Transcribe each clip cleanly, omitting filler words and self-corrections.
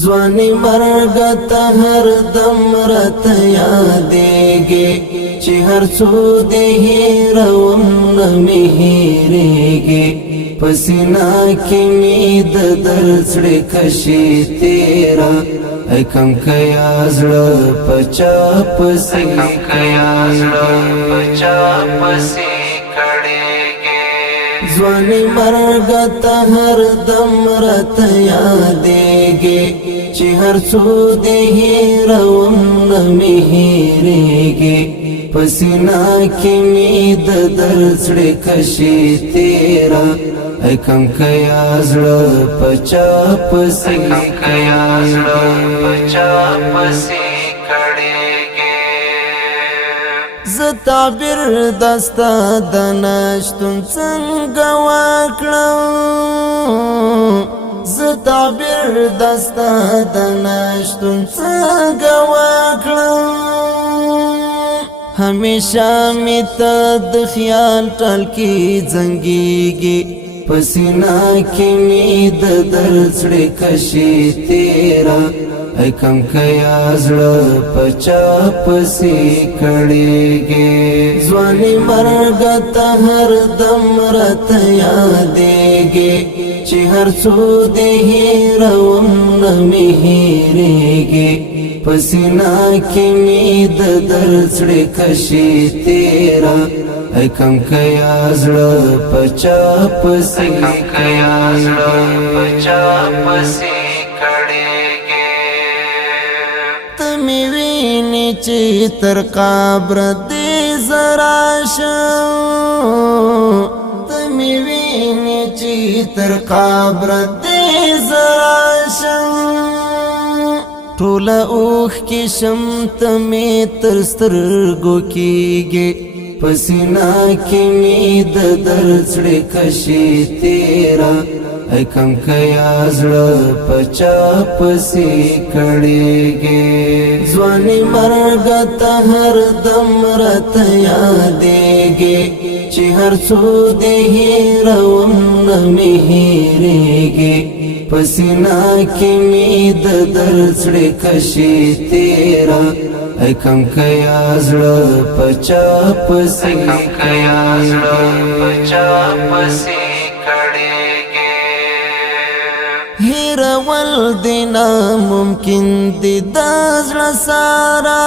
ځواني مرګ ته هر دم راته یادېږي چې هر څو دې هېروم نه مې هېرېږي په سینه کې مې د درد زړې کشې تېره ای کم کیا زړه په چا پسې ځواني مرګ ته هر دم راته یادېږي چې هر څو دې هېروم نه مې هېرېږي په سینه کې مې د درد زړې کشې تېره ای کم کیا زړه په چا پسې زه تعبیر دستا د نشتون څنګه وکړم زه تعبیر دستا د نشتون څنګه وکړم همیشه مې ته د خیال ټلکې زنګېږي په سینه کې مې د درد زړې کشې تېره ای کم کیا زړه په چا پسې کړېږي ځواني مرګ ته هر دم راته یادېږي چې هر څو دې هېروم نه مې هېرېږي په سینه کې مې د درد زړې کشې تېره ای کم کیا زړه په چا پسې می ویني چې تر قبر دې زراشم ته می ویني چې تر قبر دې زراشم ټول اوخ کې شم ته می تر سترګو کېږي په سینه کې مې د درد زړې کشې تېره ای کم کیا زړه په چا پسې کړېږي ځواني مرګ ته هر دم راته یادېږي چې هر څو دې هېروم نه مې هېرېږي په سینه کې مې د درد زړې کشې تېره ای کم کیا زړه په چا پسې هېرول دې ناممکن دي د زړه سره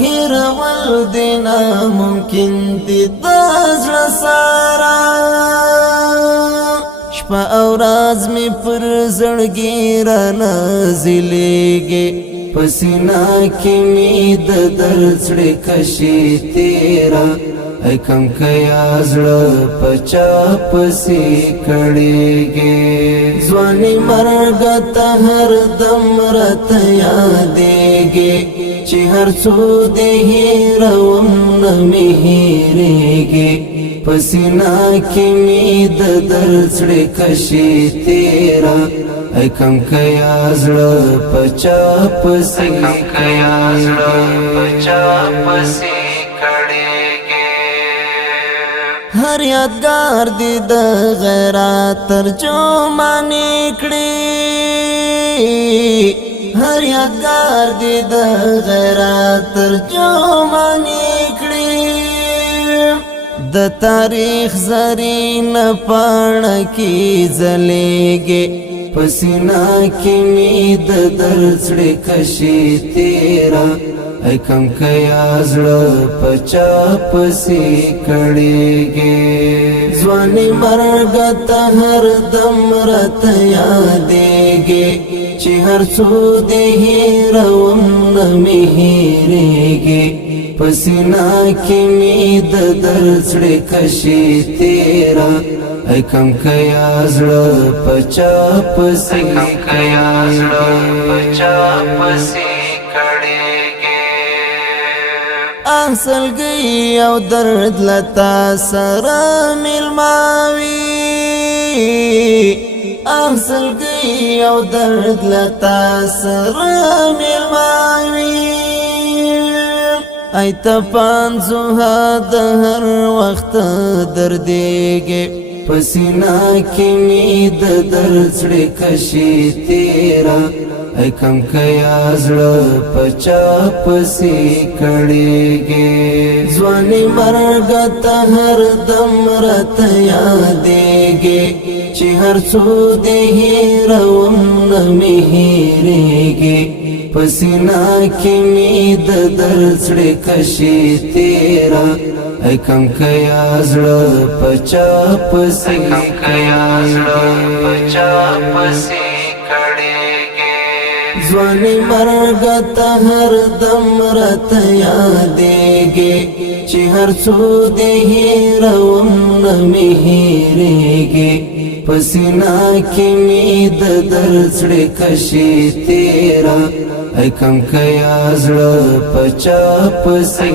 هېرول دې ناممکن دي د زړه سره شپه او ورځ مې پر زړګي رانازلېږي په سینه کې مې د درد زړې کشې تېره ای کم کیا زړه په چا پسې کړېږي ځواني مرګ ته هر دم راته یادېږي چې هر څو دې هېروم نه مې هېرېږي په سینه کې مې د درد زړې کشې تېره ای کم کیا زړه په چا پسې هر یادګار دې د غیرت ترجمانې کړي هر یادګار دې د غیرت ترجمانې کړي د تاریخ زرین پاڼه کې ځلېږي په سینه کې مې د درد زړې کشې تېره ای کم کیا زړه په چا پسې کړېږي ځواني مرګ ته هر دم راته یادېږي چې هر څو دې هېروم نه مې هېرېږي په سینه کې مې د درد زړې کشې تېره ای کم کیا زړه په چا پسې اصلګي او درد لتا سره ملماوي اصلګي او درد لتا سره ملماوي ای ته پانزو د هر وخت دردېږي पसीना की मीद दर्जड़े कशी तेरा ऐ कम कया जड़ पचा पसी कड़ेगे जवानी मरगत हर दम रत यादेगे चिहर सो देही रवम न मिहिरेगे पसीना की मीद दर्जड़े कशी तेरा ऐ कम कया जड़ पचा पसी कड़ेगे जवानी मरगत हर दम रत यादेगे चिहर सो देही रवम न मिहिरेगे पसीना की मीद दर्जड़े कशी तेरा ऐ कम कया जड़ पचा पसी